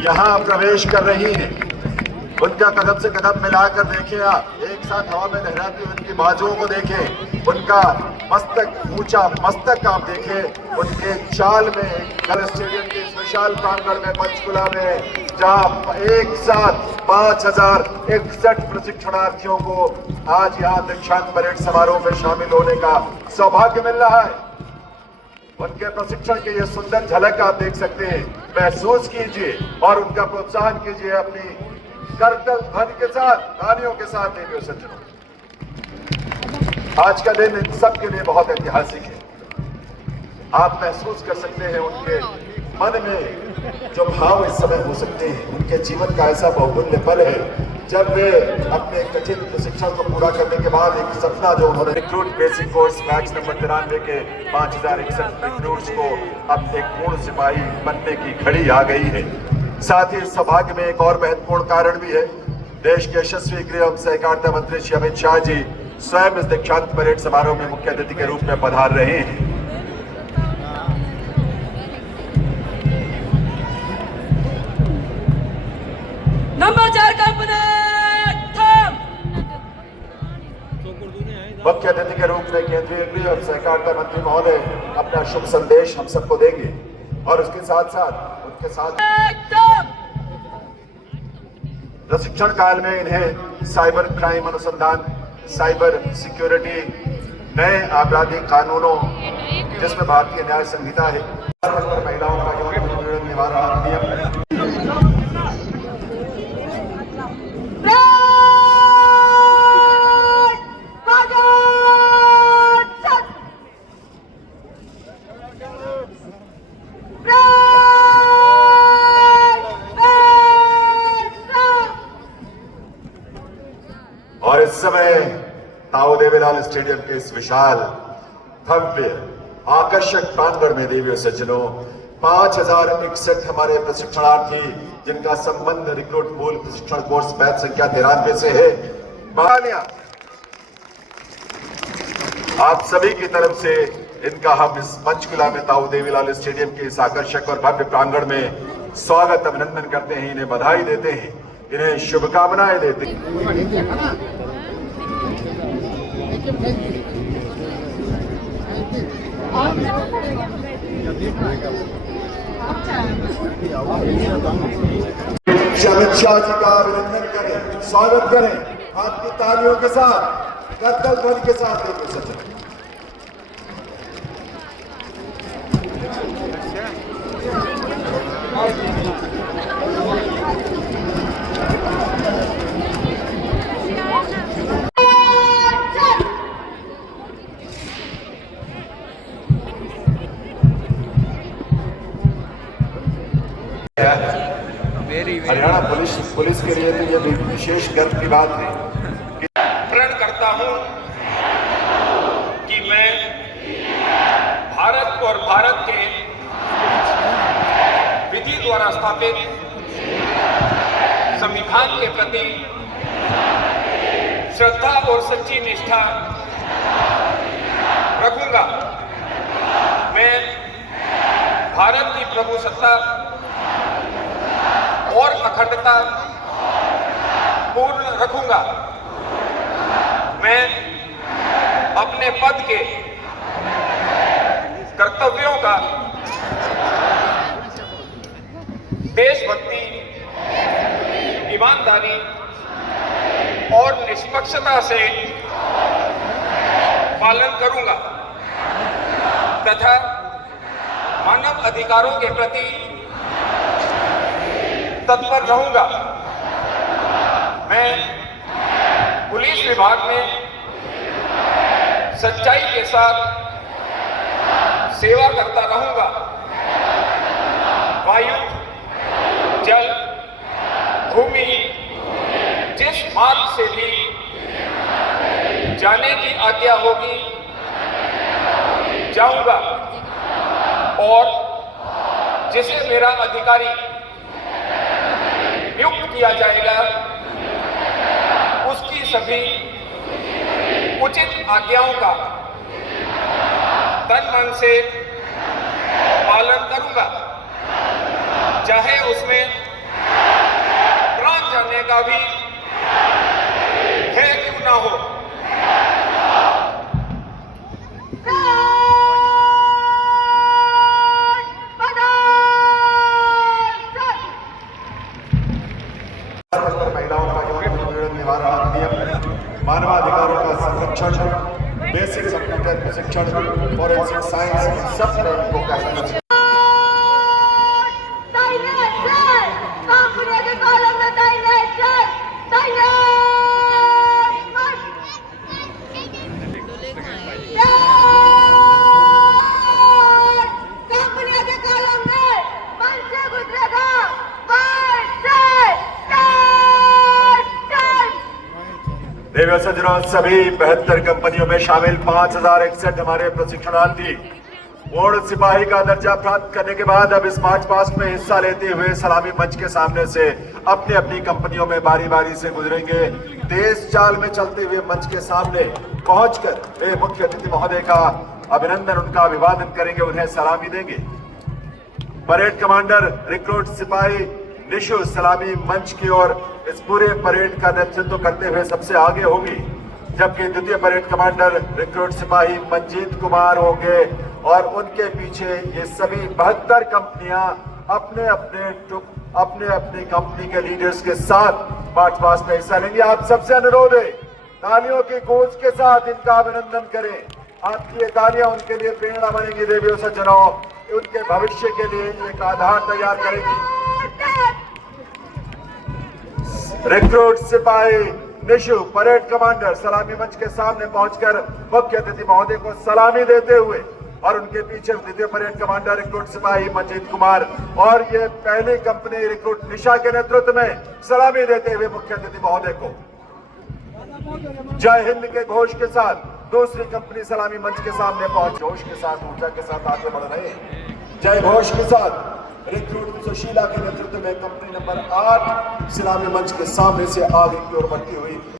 यहाँ प्रवेश कर रही हैं। उनका कदम से कदम मिलाकर देखें आप, एक साथ हवा में लहराती हुई उनकी बाजुओं को देखें, उनका मस्तक, ऊंचा मस्तक आप देखें, उनके चाल में कल स्टेडियम के इस विशाल प्रांगण में पंचकुला में जहां एक साथ 5061 प्रशिक्षणार्थियों को आज यहाँ दीक्षांत परेड समारोह में शामिल होने का सौभाग्य मिल रहा है। उनके प्रशिक्षण की ये सुंदर झलक आप देख सकते हैं, महसूस कीजिए और उनका प्रोत्साहन कीजिए अपनी करतल ध्वनि के साथ, तालियों के साथ। देवियों सज्जनों, आज का दिन इन सब के लिए बहुत ऐतिहासिक है। आप महसूस कर सकते हैं उनके मन में जो भाव इस समय हो सकते हैं। उनके जीवन का ऐसा बहुमूल्य पल है जब वे अपने कठिन प्रशिक्षण को पूरा करने के बाद एक सपना जो उन्होंने recruit basic course batch number 93 के 5061 रिक्रूट्स को अब एक पूर्ण सिपाही बनने की घड़ी आ गई है। साथ ही सौभाग्य में एक और महत्वपूर्ण कारण भी है। देश के यशस्वी गृह एवं सहकारिता मंत्री श्री अमित शाह जी स्वयं इस दीक्षांत परेड समारोह में मुख्य अतिथि के रूप में पधार रहे हैं। नंबर 4 कंपनी मुख्य अतिथि के रूप में केंद्रीय गृह और सहकारिता मंत्री महोदय अपना शुभ संदेश हम सबको देंगे और उसके साथ साथ उनके साथ प्रशिक्षण काल में इन्हें साइबर क्राइम अनुसंधान, साइबर सिक्योरिटी, नए आपराधिक कानूनों जिसमें भारतीय न्याय संहिता है, महिलाओं का यौन उत्पीड़न निवारण अधिनियम, और इस समय ताऊ देवीलाल स्टेडियम के इस विशाल, भव्य, आकर्षक प्रांगण में देवियों सज्जनों 5061 हमारे प्रशिक्षणार्थी जिनका संबंध रिक्रूट मूल प्रशिक्षण कोर्स बैच संख्या 93 से है, बहालियां आप सभी की तरफ से इनका हम इस पंचकुला में ताऊ देवीलाल स्टेडियम के इस आकर्षक और भव्य प्रांगण में स्वागत, अभिनंदन करते हैं, इन्हें बधाई देते हैं, इन्हें शुभकामनाएं देते हैं। अमित शाह जी का अभिनंदन करें, स्वागत करें आपकी तालियों के साथ, करतल ध्वनि के साथ। देखो सचिन, हरियाणा पुलिस के लिए तो ये विशेष गर्व की बात है। प्रण करता हूं कि मैं भारत और भारत के विधि द्वारा स्थापित संविधान के प्रति श्रद्धा और सच्ची निष्ठा रखूंगा। मैं भारत की प्रभुसत्ता और अखंडता पूर्ण रखूंगा। मैं अपने पद के कर्तव्यों का देशभक्ति, ईमानदारी और निष्पक्षता से पालन करूंगा तथा मानव अधिकारों के प्रति तत्पर रहूंगा। मैं पुलिस विभाग में सच्चाई के साथ सेवा करता रहूंगा। वायु, जल, भूमि जिस मार्ग से भी जाने की आज्ञा होगी जाऊंगा और जिसे मेरा अधिकारी नियुक्त किया जाएगा उसकी सभी उचित आज्ञाओं का तन मन से पालन करूंगा, चाहे उसमें का भी है क्यों ना हो। महिलाओं का यौन उत्पीड़न निवारण अधिनियम, मानवाधिकारों का संरक्षण, बेसिक कंप्यूटर प्रशिक्षण, फॉरेंसिक साइंस, सब को कहना चाहिए। देवियों सज्जनों, सभी 72 कंपनियों में शामिल 5061 हमारे प्रशिक्षणार्थी पूर्ण सिपाही का दर्जा प्राप्त करने के बाद अब इस मार्च पास्ट में हिस्सा लेते हुए सलामी मंच के सामने से अपनी अपनी कंपनियों में बारी बारी से गुजरेंगे। तेज चाल में चलते हुए मंच के सामने पहुंचकर वे मुख्य अतिथि महोदय का अभिनंदन, उनका अभिवादन करेंगे, उन्हें सलामी देंगे। परेड कमांडर रिक्रूट सिपाही निशु सलामी मंच की ओर इस पूरे परेड का नेतृत्व करते हुए सबसे आगे होगी, जबकि द्वितीय परेड कमांडर रिक्रूट सिपाही मंजीत कुमार होंगे और उनके पीछे ये सभी 72 कंपनियां अपने अपने कंपनी के लीडर्स के साथ मार्च पास्ट में हिस्सा लेंगे। आप सबसे अनुरोध है, तालियों की गूंज के साथ इनका अभिनंदन करें। आपकी ये तालियां उनके लिए प्रेरणा बनेंगी। देवियों सज्जनों, उनके भविष्य के लिए एक आधार तैयार करेगी। रिक्रूट सिपाही निशु परेड कमांडर सलामी मंच के सामने पहुंचकर मुख्य अतिथि महोदय को सलामी देते हुए और उनके पीछे द्वितीय परेड कमांडर रिक्रूट सिपाही मंजीत कुमार और ये पहली कंपनी रिक्रूट निशा के नेतृत्व में सलामी देते हुए मुख्य अतिथि महोदय को जय हिंद के घोष के साथ दूसरी कंपनी सलामी मंच के सामने पहुंच जोश के साथ, ऊर्जा के साथ आगे बढ़ रहे हैं। जय घोष के साथ रिक्रूट सुशीला के नेतृत्व में कंपनी नंबर 8 सलामी मंच के सामने से आगे की ओर बढ़ती हुई